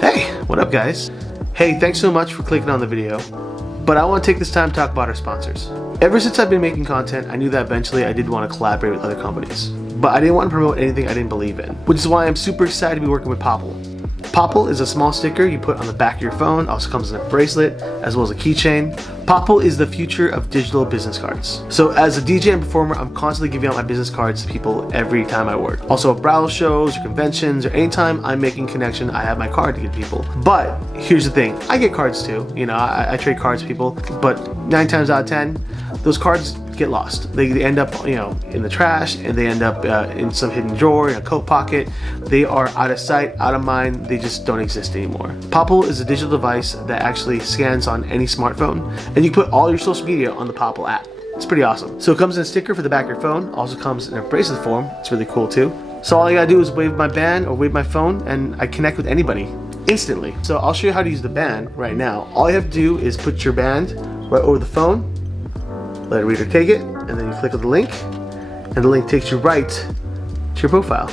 Hey, what up guys? Hey, thanks so much for clicking on the video, but I want to take this time to talk about our sponsors. Ever since I've been making content, I knew that eventually I did want to collaborate with other companies, but I didn't want to promote anything I didn't believe in, which is why I'm super excited to be working with Popple. Popple is a small sticker you put on the back of your phone, also comes in a bracelet, as well as a keychain. Popple is the future of digital business cards. So as a DJ and performer, I'm constantly giving out my business cards to people every time I work. Also at bridal shows or conventions or anytime I'm making connection, I have my card to give people. But here's the thing, I get cards too. You know, I trade cards to people, but 9 times out of 10, those cards get lost. They end up, you know, in the trash, and they end up in some hidden drawer, in a coat pocket. They are out of sight, out of mind. They just don't exist anymore. Popple is a digital device that actually scans on any smartphone, and you can put all your social media on the Popple app. It's pretty awesome. So it comes in a sticker for the back of your phone, also comes in a bracelet form. It's really cool too. So all I gotta do is wave my band or wave my phone, and I connect with anybody instantly. So I'll show you how to use the band right now. All you have to do is put your band right over the phone, let a reader take it, and then you click on the link, and the link takes you right to your profile.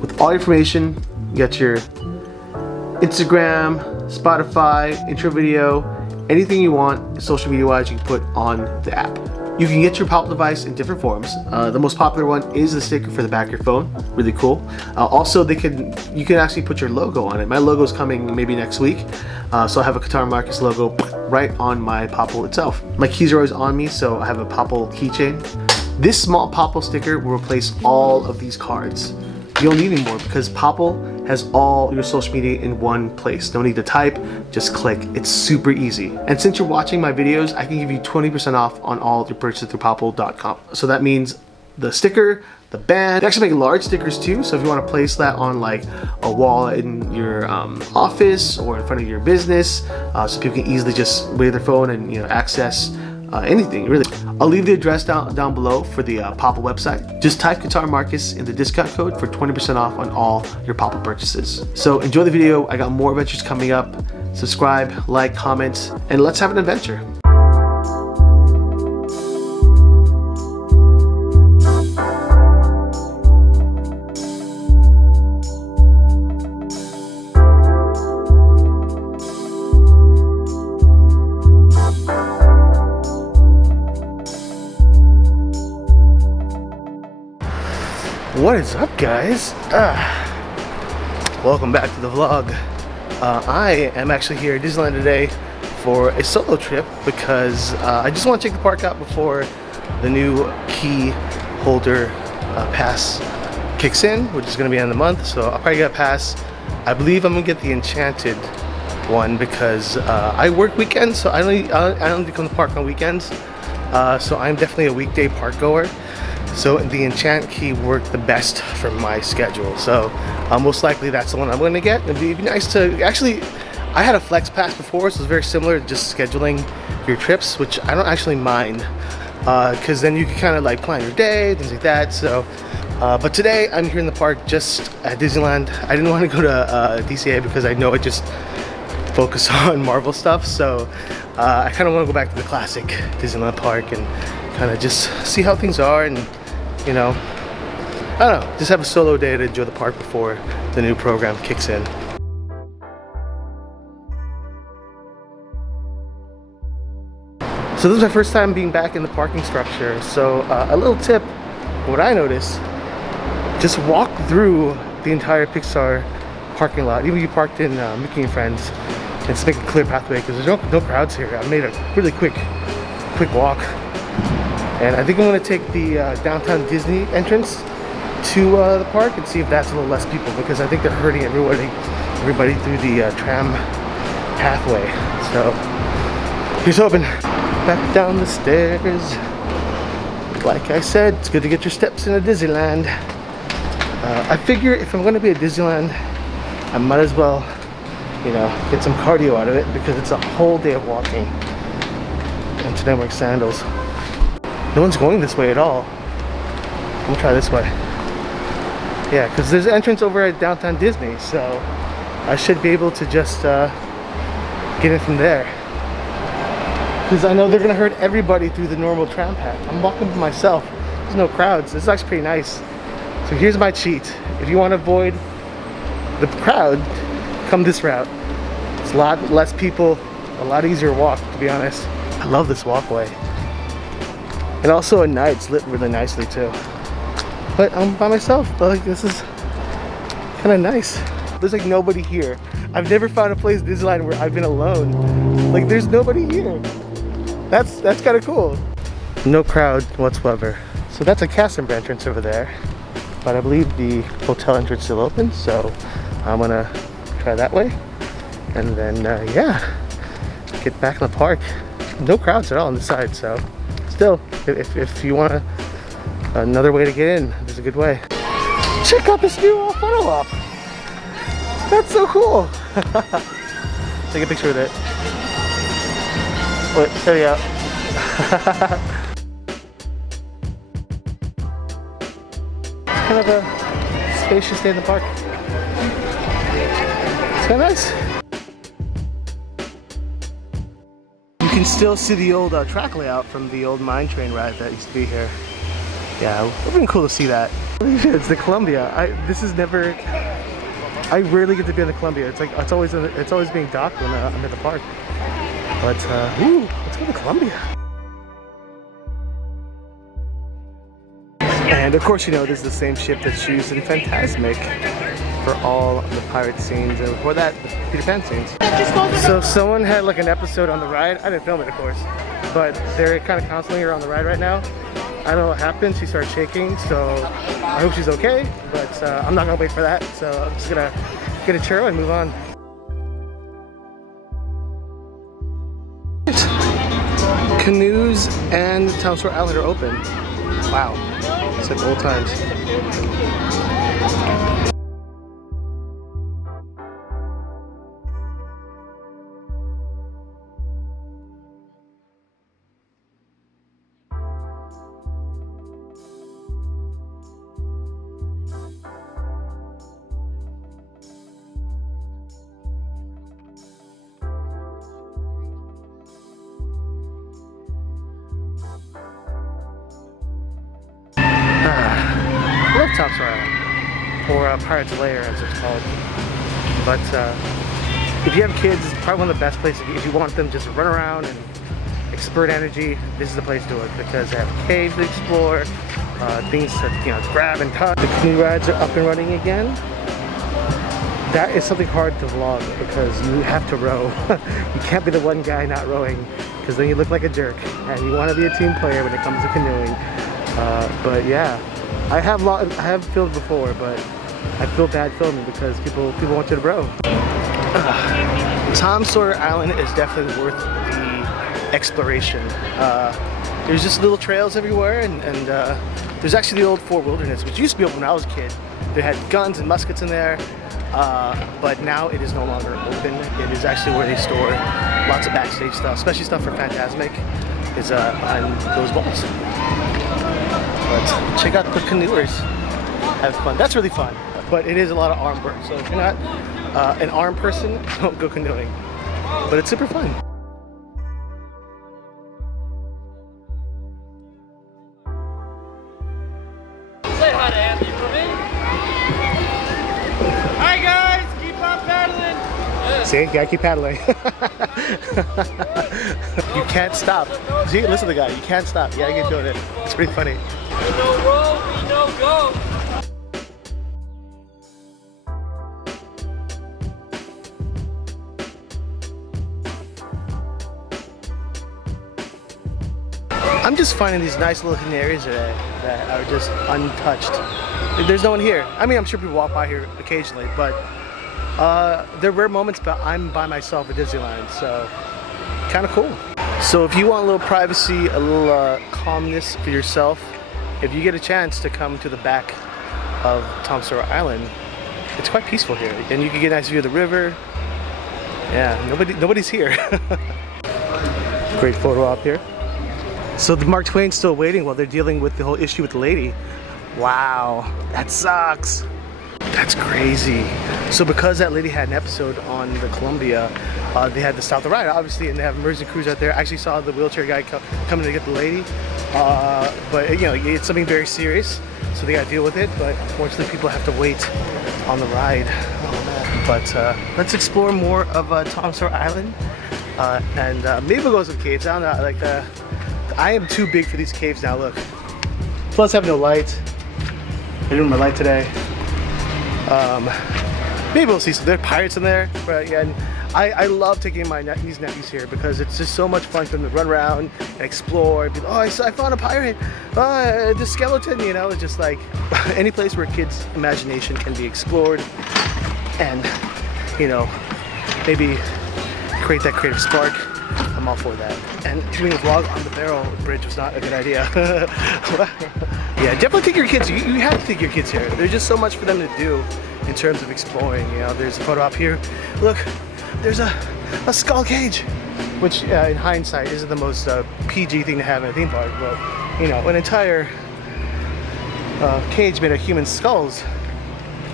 With all your information, you got your Instagram, Spotify, intro video, anything you want, social media wise, you can put on the app. You can get your Popple device in different forms. The most popular one is the sticker for the back of your phone, really cool. Also, you can actually put your logo on it. My logo is coming maybe next week, so I have a Katar Marcus logo right on my Popple itself. My keys are always on me, so I have a Popple keychain. This small Popple sticker will replace all of these cards. You don't need any more because Popple has all your social media in one place. No need to type, just click. It's super easy. And since you're watching my videos, I can give you 20% off on all your purchases through popple.com. So that means the sticker, the band. They actually make large stickers too, so if you want to place that on like a wall in your office or in front of your business, so people can easily just wave their phone and, you know, access anything really. I'll leave the address down below for the Popple website. Just type Katar Marcus in the discount code for 20% off on all your Popple purchases. So enjoy the video. I got more adventures coming up. Subscribe, like, comment, and let's have an adventure. What is up guys? Welcome back to the vlog. I am actually here at Disneyland today for a solo trip because I just want to check the park out before the new key holder pass kicks in, which is going to be in the month. So I'll probably get a pass. I believe I'm going to get the enchanted one because I work weekends, so I don't need to come to the park on weekends. So I'm definitely a weekday park goer. So the enchant key worked the best for my schedule. So most likely that's the one I'm going to get. It'd be nice to actually, I had a flex pass before, so it's very similar to just scheduling your trips, which I don't actually mind because then you can kind of like plan your day, things like that. So but today I'm here in the park just at Disneyland. I didn't want to go to DCA because I know it just focus on Marvel stuff. So I kind of want to go back to the classic Disneyland park and kind of just see how things are, and you know, I don't know, just have a solo day to enjoy the park before the new program kicks in. So this is my first time being back in the parking structure. So a little tip, what I noticed, just walk through the entire Pixar parking lot. Even if you parked in Mickey and Friends, and just make a clear pathway because there's no crowds here. I made a really quick walk. And I think I'm going to take the downtown Disney entrance to the park and see if that's a little less people, because I think they're hurting everybody through the tram pathway. So here's hoping. Back down the stairs. Like I said, it's good to get your steps into Disneyland. I figure if I'm going to be at Disneyland, I might as well, you know, get some cardio out of it because it's a whole day of walking. And today I'm wearing sandals. No one's going this way at all. I'm gonna try this way. Yeah, because there's an entrance over at downtown Disney, so I should be able to just get in from there. Because I know they're gonna hurt everybody through the normal tram path. I'm walking by myself. There's no crowds. This is actually pretty nice. So here's my cheat. If you want to avoid the crowd, come this route. It's a lot less people, a lot easier walk, to be honest. I love this walkway. And also at night, it's lit really nicely too. But I'm by myself, but like this is kind of nice. There's like nobody here. I've never found a place in Disneyland where I've been alone. Like there's nobody here. That's kind of cool. No crowd whatsoever. So that's a cast member entrance over there. But I believe the hotel entrance is still open, so I'm gonna try that way. And then yeah, get back in the park. No crowds at all on this side, so still, if you want another way to get in, there's a good way. Check out this new photo op. That's so cool. Take a picture with it. Wait, there we go. Kind of a spacious day in the park. It's kind of nice. You can still see the old track layout from the old mine train ride that used to be here. Yeah, it would have been cool to see that. It's the Columbia. I rarely get to be in the Columbia. It's like it's always being docked when I'm at the park. But ooh, let's go to Columbia. And of course, you know, this is the same ship that's used in Fantasmic for all of the pirate scenes, and before that, the Peter Pan scenes. So someone had like an episode on the ride. I didn't film it, of course, but they're kind of counseling her on the ride right now. I don't know what happened. She started shaking, so I hope she's okay, but I'm not gonna wait for that. So I'm just gonna get a churro and move on. Canoes and Town Store Island are open. Wow, it's like old times. I love Town Store Island, or Pirate's Lair as it's called. But if you have kids, it's probably one of the best places. If you want them just to run around and expert energy, this is the place to do it, because they have caves to explore, things to grab and touch. The canoe rides are up and running again. That is something hard to vlog because you have to row. You can't be the one guy not rowing, because then you look like a jerk, and you want to be a team player when it comes to canoeing. But yeah, I have filmed before, but I feel bad filming because people want you to row. Tom Sawyer Island is definitely worth the exploration. There's just little trails everywhere, and there's actually the old Fort Wilderness, which used to be open when I was a kid. They had guns and muskets in there, but now it is no longer open. It is actually where they store lots of backstage stuff, especially stuff for Fantasmic, is behind those walls. But check out the canoers. Have fun. That's really fun, but it is a lot of arm work. So if you're not an arm person, don't go canoeing. But it's super fun. Say hi to Anthony for me. Hi guys, keep on paddling. Yeah. See, you gotta keep paddling. You can't stop. See, listen to the guy. You can't stop. You gotta keep doing it. It's pretty funny. We no roll, we no go. I'm just finding these nice little hidden areas today that are just untouched. There's no one here. I mean, I'm sure people walk by here occasionally, but there are rare moments, but I'm by myself at Disneyland, so kind of cool. So if you want a little privacy, a little calmness for yourself, if you get a chance to come to the back of Tom Sawyer Island, it's quite peaceful here, and you can get a nice view of the river. Yeah, nobody's here. Great photo op here. So the Mark Twain's still waiting while they're dealing with the whole issue with the lady. Wow, that sucks. That's crazy. So because that lady had an episode on the Columbia, they had to stop the ride, obviously, and they have emergency crews out there. I actually saw the wheelchair guy coming to get the lady. But you know, it's something very serious, so they gotta deal with it. But unfortunately, people have to wait on the ride. Oh man. But let's explore more of Tom Sawyer Island, and maybe we'll go to some caves. I don't know. Like I am too big for these caves now. Look. Plus, I have no light. I didn't have my light today. Maybe we'll see some. There are pirates in there, but yeah. And I love taking my niece and nephews here because it's just so much fun for them to run around and explore. And be like, oh, I found a pirate. The skeleton. You know, it's just like any place where kids' imagination can be explored, and you know, maybe create that creative spark. I'm all for that. And doing a vlog on the Barrel Bridge was not a good idea. Yeah, definitely take your kids. You have to take your kids here. There's just so much for them to do in terms of exploring. You know, there's a photo up here. Look, there's a skull cage, which in hindsight isn't the most PG thing to have in a theme park, but you know, an entire cage made of human skulls.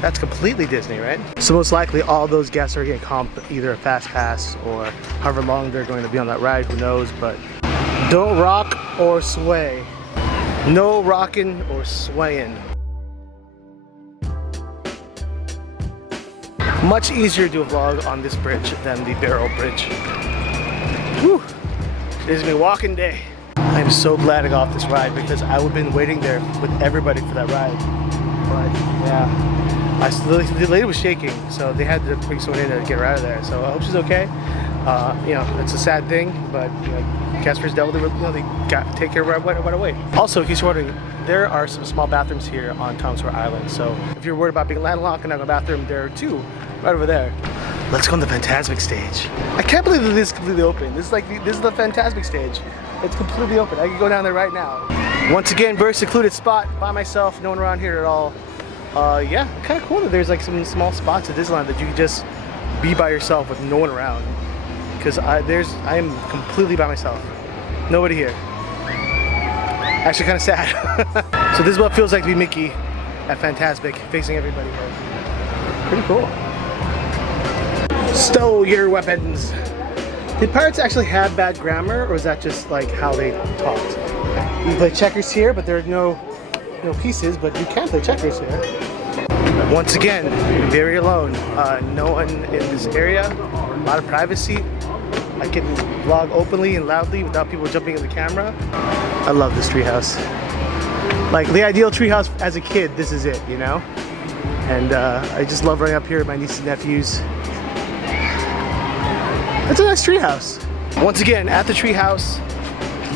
That's completely Disney, right? So most likely all those guests are getting comped either a fast pass or however long they're going to be on that ride, who knows, but don't rock or sway. No rocking or swaying. Much easier to do a vlog on this bridge than the Barrel Bridge. Whew. Today's gonna be a walking day. I'm so glad I got off this ride because I would have been waiting there with everybody for that ride. But yeah. The lady was shaking, so they had to bring someone in to get her out of there. So I hope she's okay. You know, it's a sad thing, but you know, Casper's dealt with it. You know, they got to take care of her right away. Also, in case you're wondering, there are some small bathrooms here on Tom Sawyer Island. So if you're worried about being landlocked and not a bathroom, there are two right over there. Let's go on the Fantasmic stage. I can't believe that this is completely open. This is the Fantasmic stage. It's completely open. I can go down there right now. Once again, very secluded spot by myself. No one around here at all. Yeah, kind of cool that there's like some small spots at Disneyland that you can just be by yourself with no one around. Because I am completely by myself. Nobody here. Actually kind of sad. So this is what it feels like to be Mickey at Fantasmic, facing everybody here. Pretty cool. Stow your weapons. Did pirates actually have bad grammar, or is that just like how they talked? You play checkers here, but there are no pieces, but you can play checkers here. Once again, very alone. No one in this area. A lot of privacy. I can vlog openly and loudly without people jumping in the camera. I love this treehouse. Like the ideal treehouse as a kid, this is it, you know? And I just love running up here with my nieces and nephews. It's a nice treehouse. Once again, at the treehouse,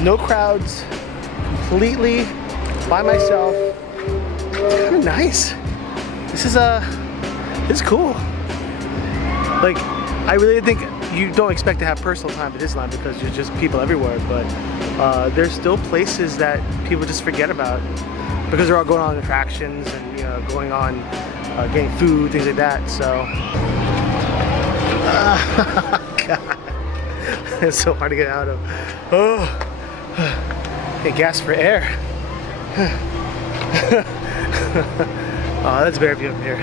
no crowds, completely by myself. It's kind of nice. This is cool. Like, I really think you don't expect to have personal time at Disneyland because there's just people everywhere, but there's still places that people just forget about because they're all going on attractions and, you know, going on getting food, things like that. So, God, it's so hard to get out of. Oh, hey, gas for air. Oh, that's very beautiful here.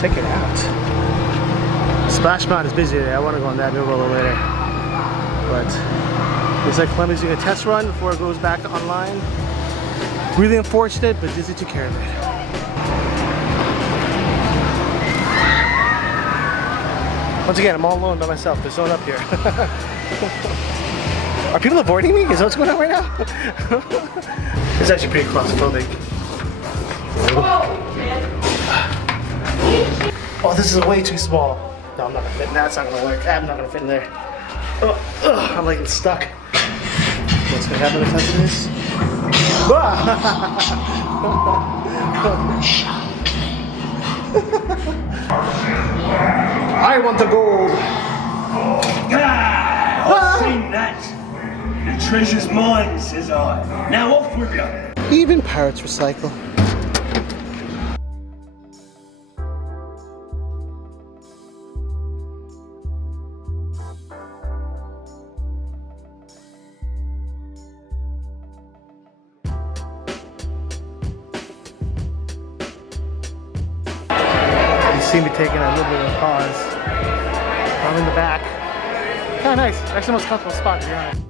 Check it out. Splash Mountain is busy today. I want to go on that maybe a little later. But looks like Columbia's doing a test run before it goes back online. Really unfortunate, but Disney took care of it. Once again, I'm all alone by myself. There's no one up here. Are people avoiding me? Is that what's going on right now? It's actually pretty claustrophobic. Oh, this is way too small. No, I'm not gonna fit in that. That's not gonna work. I'm not gonna fit in there. I'm like stuck. What's gonna happen if I do this? I want the gold. I've seen that. The treasure's mine, says I. Now off with you. Even pirates recycle. You see me taking a little bit of a pause. I'm in the back. Kind of nice. Actually, the most comfortable spot to be honest.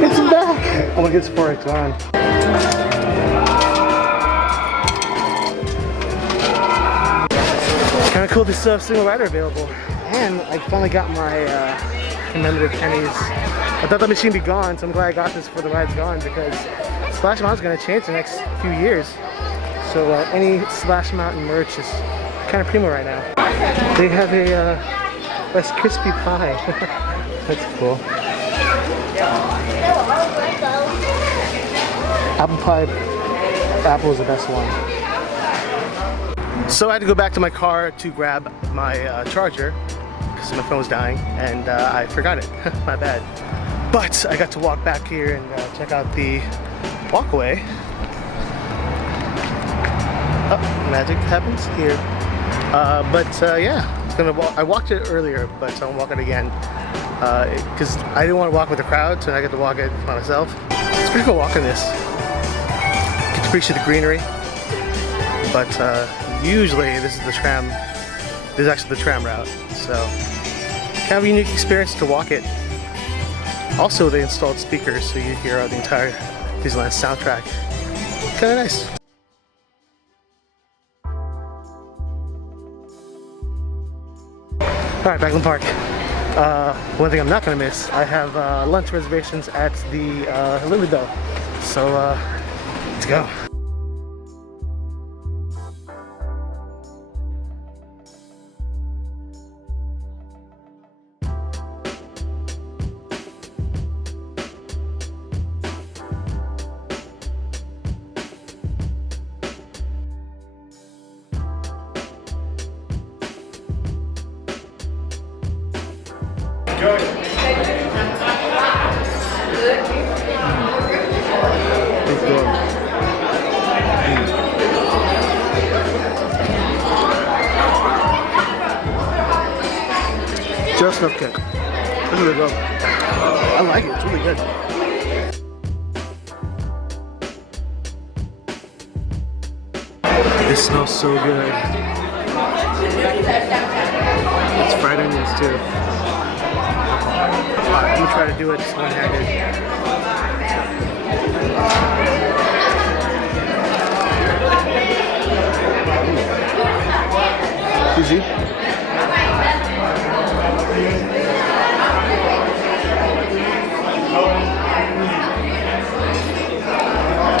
It's back! Oh my goodness, before it's gone. Kind of cool this single rider available. And I finally got my commemorative pennies. I thought the machine would be gone, so I'm glad I got this before the ride's gone because Splash Mountain's going to change the next few years. So any Splash Mountain merch is kind of primo right now. They have a Rice Krispie pie. That's cool. Apple pie. Apple is the best one. So I had to go back to my car to grab my charger because my phone was dying and I forgot it. My bad. But I got to walk back here and check out the walkway. Oh, magic happens here. Yeah, I walked it earlier, but I'll walk it again because I didn't want to walk with the crowd, so I got to walk it by myself. It's pretty cool walking this. Get to appreciate the greenery. But usually this is the tram. This is actually the tram route, so kind of a unique experience to walk it. Also, they installed speakers, so you hear the entire Disneyland soundtrack. Kind of nice. Alright, back in the park. One thing I'm not going to miss, I have lunch reservations at the Louvre, so let's go. Just enough kick. Look at it go. I like it. It's really good. This smells so good. It's fried onions too. Alright, I'm gonna try to do it one-handed. Easy.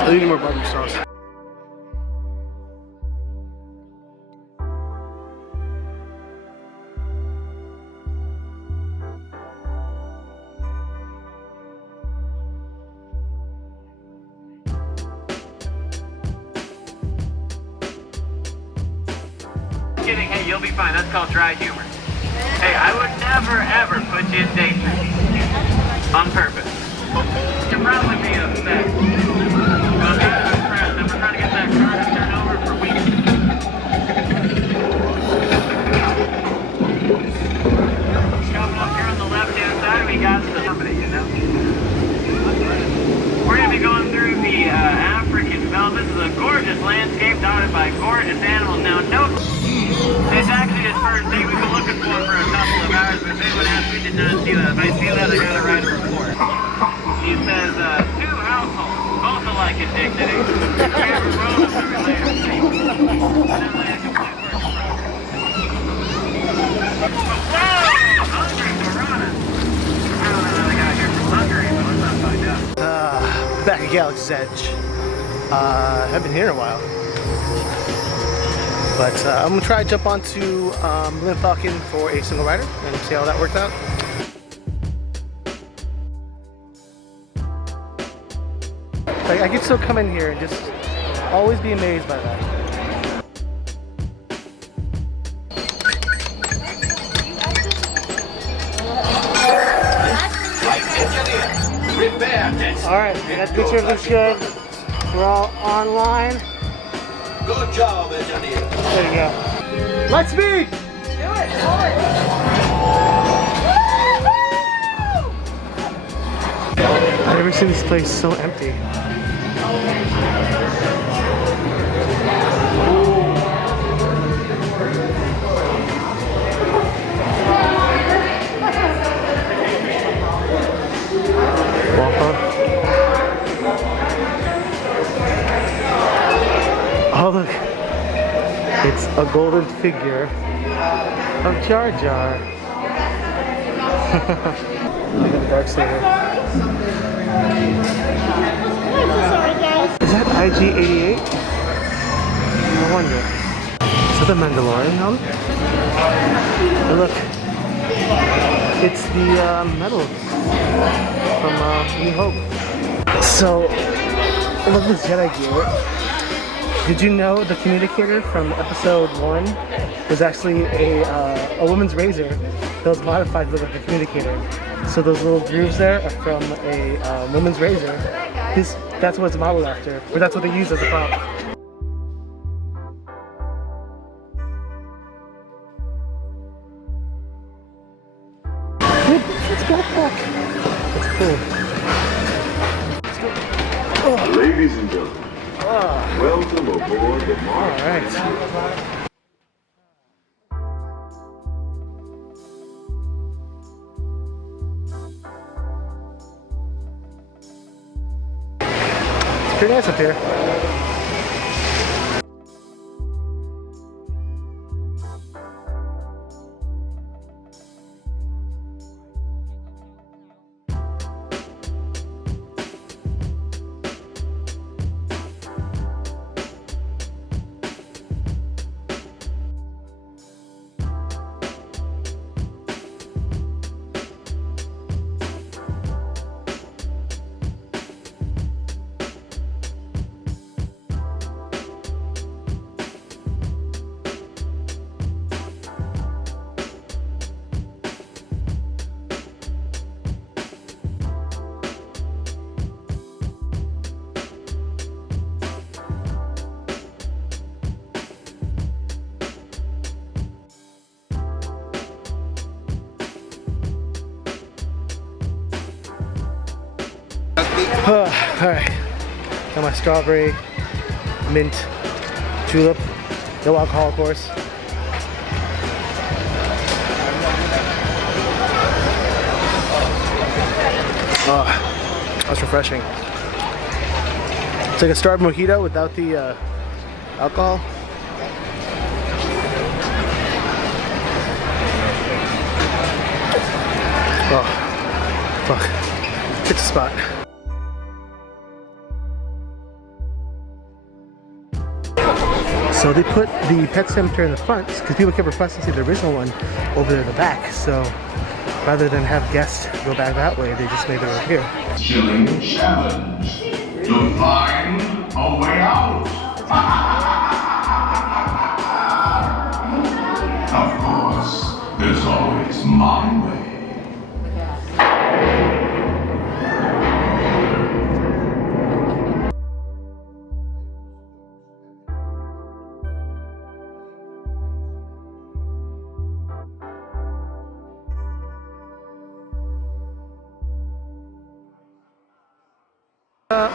I need more barbecue sauce. Kidding, hey, you'll be fine. That's called dry humor. Hey, I would never ever put you in danger. On purpose. You'll probably be upset. Well, if you're impressed, then we're trying to get that car to turn over for weeks. Coming up here on the left-hand side, we got somebody, you know. We're going to be going through the African Belt. This is a gorgeous landscape dotted by gorgeous animals. Now, note, it's actually his first day. We've been looking for him for a couple of hours, but if anyone asks, we did not see that. If I see that, I gotta write a report. He says, two households, both alike in dignity. We have a road of the related state. Hungry piranha. I don't know how they got here from Hungary, but let's not find out. Back at Galaxy's Edge. Haven't been here in a while. But I'm gonna try to jump onto Millennium Falcon for a single rider and see how that worked out. Like, I could still come in here and just always be amazed by that. Alright, that picture looks good. We're all online. Good job, engineer. There you go. Let's speed! Do it, pull it. I've never seen this place so empty. a golden figure of Jar Jar. Look at the dark saber. Is that IG-88? No wonder. Is that the Mandalorian helmet? Oh, look. It's the medal from New Hope. So, look at this Jedi gear. Did you know the communicator from episode 1 was actually a woman's razor that was modified to look like the communicator? So those little grooves there are from a woman's razor. That's what it's modeled after, or that's what they use as a prop. It's backpack. That's cool. Ladies and gentlemen, welcome aboard the Mars. All right. It's pretty nice up here. Alright, got my strawberry, mint, julep, no alcohol of course. That's refreshing. It's like a starred mojito without the alcohol. Oh, fuck. It's a spot. So they put the pet cemetery in the front because people kept requesting to see the original one over there in the back. So rather than have guests go back that way, they just made it over here. Chilling challenge to find a way out. Of course, there's always my way.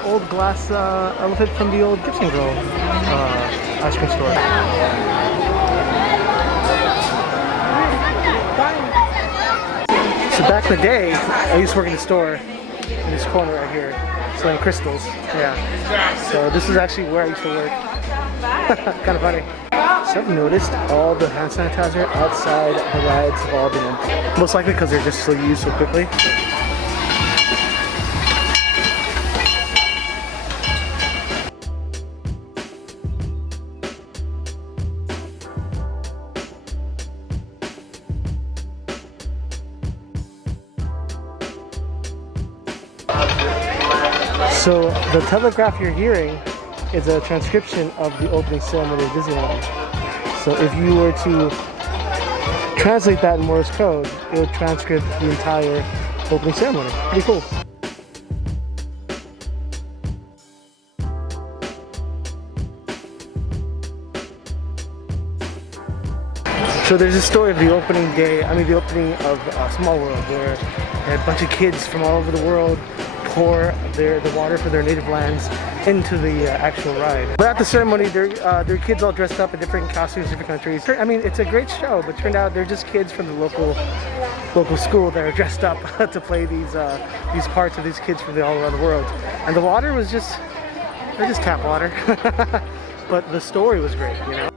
Old glass elephant from the old Gibson Girl ice cream store. So back in the day, I used to work in the store in this corner right here, selling crystals. Yeah. So this is actually where I used to work. Kind of funny. So I've noticed all the hand sanitizer outside the rides have all been empty. Most likely because they're just so used so quickly. So the telegraph you're hearing is a transcription of the opening ceremony of Disneyland. So if you were to translate that in Morse code, it would transcript the entire opening ceremony. Pretty cool. So there's a story of the opening day, the opening of Small World, where they had a bunch of kids from all over the world pour the water for their native lands into the actual ride. But at the ceremony, there are kids all dressed up in different costumes, different countries. I mean, it's a great show, but turned out they're just kids from the local school that are dressed up to play these parts of these kids from all around the world. And the water was just tap water, but the story was great, you know.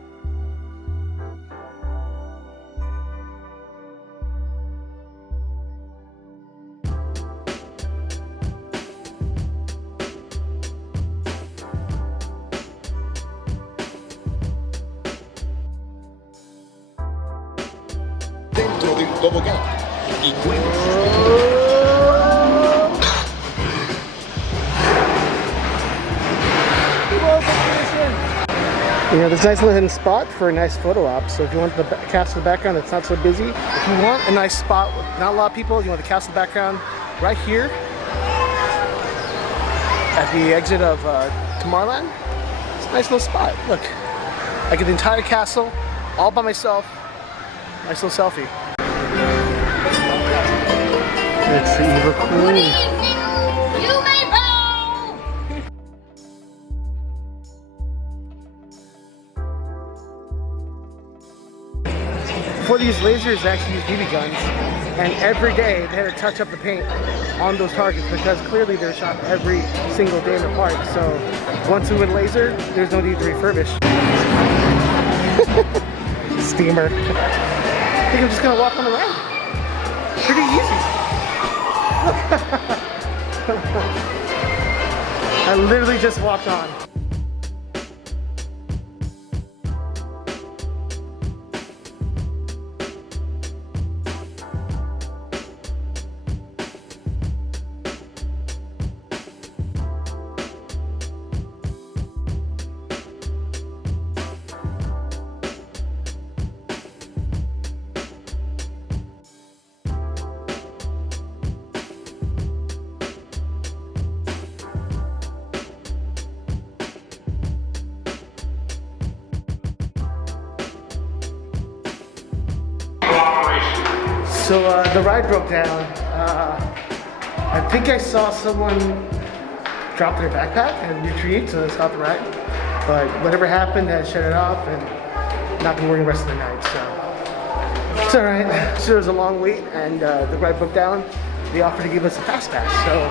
Tobogán. Y juegos. You know, there's a nice little hidden spot for a nice photo op. So if you want the castle in the background that's not so busy, if you want a nice spot with not a lot of people, you want the castle background right here at the exit of Tomorrowland. It's a nice little spot. Look, I get the entire castle all by myself. Nice little selfie. It's the evil queen. You may bow! Before these lasers actually use BB guns, and every day they had to touch up the paint on those targets because clearly they're shot every single day in the park. So once we went laser, there's no need to refurbish. Steamer. I think I'm just gonna walk on the ride. Pretty easy. I literally just walked on. So the ride broke down. I think I saw someone drop their backpack and retrieve, so they stopped the ride. But whatever happened, I shut it off and not been working the rest of the night. So it's all right. So it was a long wait, and the ride broke down. They offered to give us a fast pass, so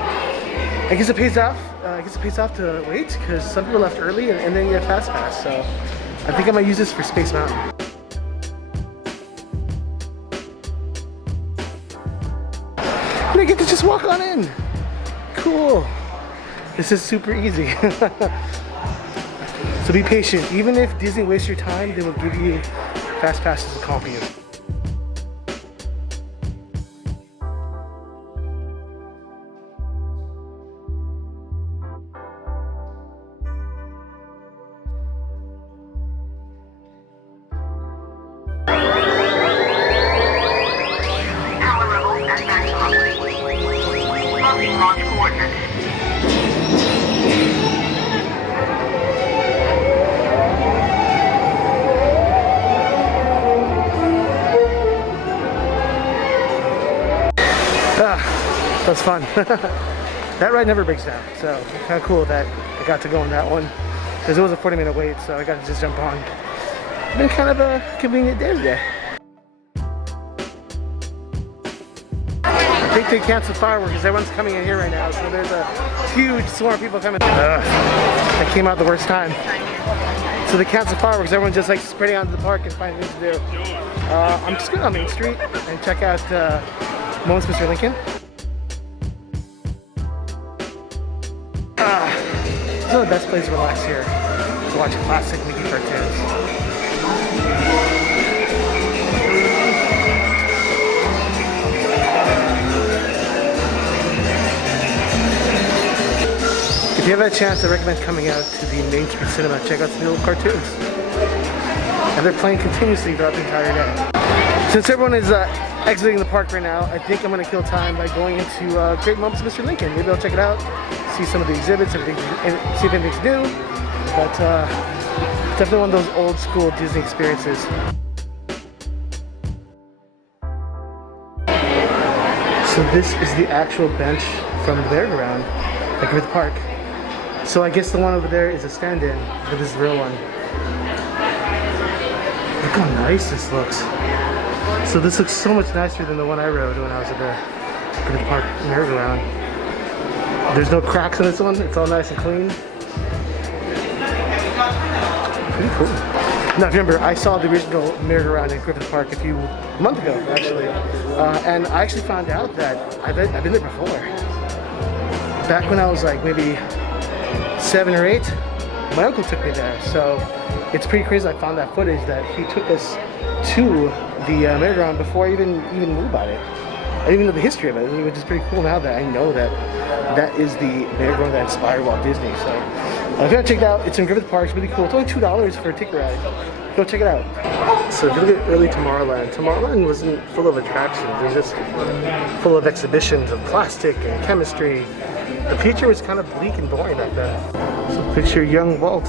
I guess it pays off. I guess it pays off to wait because some people left early, and then you get a fast pass. So I think I might use this for Space Mountain. And I get to just walk on in. Cool. This is super easy. So be patient. Even if Disney wastes your time, they will give you fast passes to copy it. That's fun. That ride never breaks down, so kind of cool that I got to go on that one because it was a 40-minute wait, so I got to just jump on. It's been kind of a convenient day today. I think they canceled fireworks because everyone's coming in here right now, so there's a huge swarm of people coming. That came out at the worst time. So they canceled fireworks. Everyone's just like spreading out into the park and finding things to do. I'm just going on Main Street and check out Moments Mr. Lincoln. This is the best place to relax here, to watch classic Mickey cartoons. If you have a chance, I recommend coming out to the Main Street Cinema, check out some little cartoons. And they're playing continuously throughout the entire day. Since everyone is exiting the park right now, I think I'm going to kill time by going into Great Moments Mr. Lincoln. Maybe I'll check it out, see some of the exhibits, see if anything's new. But definitely one of those old school Disney experiences. So this is the actual bench from the merry-go-round at Griffith Park. So I guess the one over there is a stand-in, but this is the real one. Look how nice this looks. So this looks so much nicer than the one I rode when I was at the Griffith Park merry-go-round. There's no cracks in this one, it's all nice and clean. Pretty cool. Now remember, I saw the original merry-go-round in Griffith Park a month ago, actually. And I actually found out that I've been there before. Back when I was like maybe 7 or 8, my uncle took me there. So it's pretty crazy. I found that footage that he took us to the merry-go-round before I even knew about it. I didn't even know the history of it, which is pretty cool now that I know that that is the merry-go-round that inspired Walt Disney. So if you want to check it out, it's in Griffith Park. It's really cool. It's only $2 for a ticket ride. Go check it out. So if you look at early Tomorrowland wasn't full of attractions. It was just full of exhibitions of plastic and chemistry. The future was kind of bleak and boring back then. So picture young Walt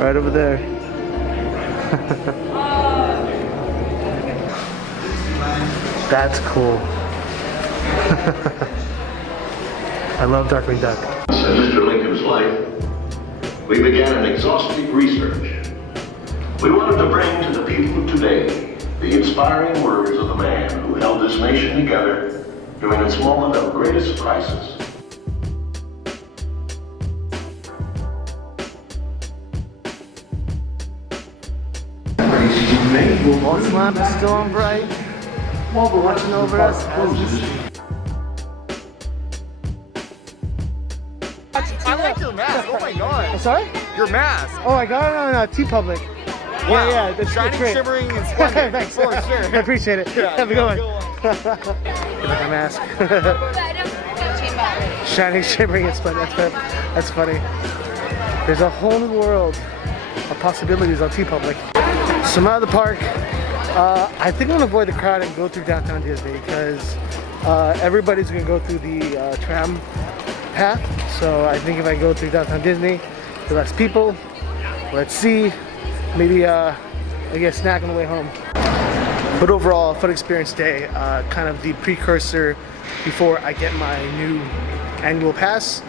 right over there. That's cool. I love Darkwing Duck. In Mr. Lincoln's life, we began an exhaustive research. We wanted to bring to the people of today the inspiring words of the man who held this nation together during its moment of greatest crisis. Walt's lamp is still on bright. Watching over us. I like your mask. Oh my god. I'm sorry? Your mask. Oh, I got it on T-Public. Wow. Yeah, that's shining, great. shimmering, and splendid. Thanks. For sure. I appreciate it. Yeah, Have a good one. go on. Get back my mask. Shining, shimmering, and splendid. That's funny. There's a whole new world of possibilities on T-Public. So I'm out of the park. I think I'm gonna avoid the crowd and go through downtown Disney because everybody's gonna go through the tram path. So I think if I go through downtown Disney, there's less people. Let's see. Maybe I get a snack on the way home. But overall, fun experience day. Kind of the precursor before I get my new annual pass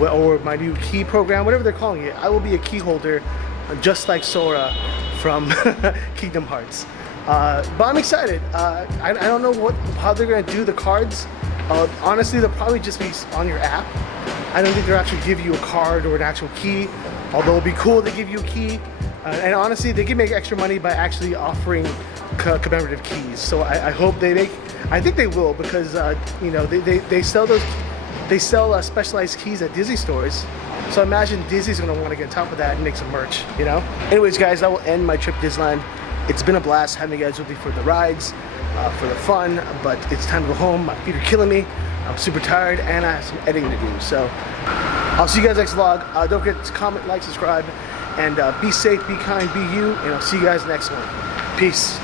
or my new key program, whatever they're calling it. I will be a key holder, just like Sora from Kingdom Hearts. But I'm excited. I don't know how they're gonna do the cards. Honestly, they'll probably just be on your app. I don't think they'll actually give you a card or an actual key, although it'd be cool to give you a key. And honestly, they can make extra money by actually offering commemorative keys. So I hope they make, I think they will, because you know, they sell those, they sell specialized keys at Disney stores. So I imagine Disney's gonna wanna get on top of that and make some merch, you know? Anyways guys, that will end my trip to Disneyland. It's been a blast having you guys with me for the rides, for the fun, but it's time to go home. My feet are killing me. I'm super tired and I have some editing to do. So I'll see you guys next vlog. Don't forget to comment, like, subscribe, and be safe, be kind, be you, and I'll see you guys next one. Peace.